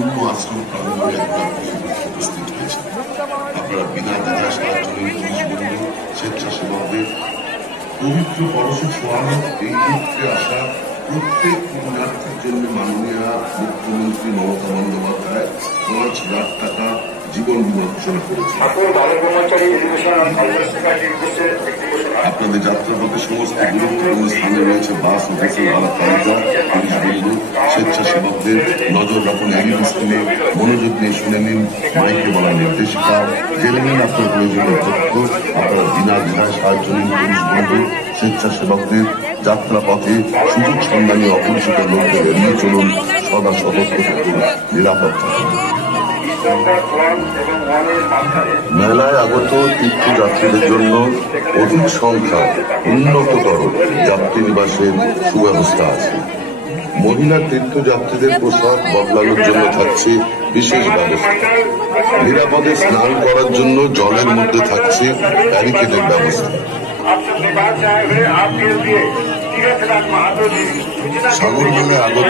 অনন্য আশ্রম প্রাঙ্গণে একবার উপস্থিত হয়েছে। আপনারা বিনা দ্বিধায় সার্বজনীন পুলিশ বন্ধু, স্বেচ্ছাসেবকদের পবিত্র পরশু ছোঁয়ানো এই ক্ষেত্রে আসা প্রত্যেক পুণ্যার্থীর জন্য মাননীয় মুখ্যমন্ত্রী মমতা বন্দ্যোপাধ্যায় 5,00,000 টাকা জীবন বীমা ঘোষণা করেছেন। আপনাদের যাত্রাপথে সমস্ত গুরুত্বপূর্ণ স্থানে রয়েছে বাস, অফিসের আলাপ তালিকা, পুলিশ বন্ধু, স্বেচ্ছাসেবকদের নজর রাখুন এলইডি স্ক্রিনে, মনোযোগ নিয়ে শুনে নিন মাইকে বলা নির্দেশিকা, জেনে নিন আপনার প্রয়োজনীয় তথ্য। আপনারা বিনা দ্বিধায় সাহায্য নিন পুলিশ বন্ধু, স্বেচ্ছাসেবকদের যাত্রাপথে সুযোগ সন্ধানী অপরিচিত লোকদের এড়িয়ে চলুন, সদা সতর্ক থাকুন, নিরাপদ থাকুন। মেলায় আগত তীর্থযাত্রীদের জন্য অধিক সংখ্যায় উন্নততর যাত্রী নিবাসের সুব্যবস্থা আছে। মহিলা তীর্থযাত্রীদের পোশাক বদলানোর জন্য থাকছে বিশেষ ব্যবস্থা। নিরাপদে স্নান করার জন্য জলের মধ্যে থাকছে ব্যারিকেডের ব্যবস্থা। সাগর মেলায় আগত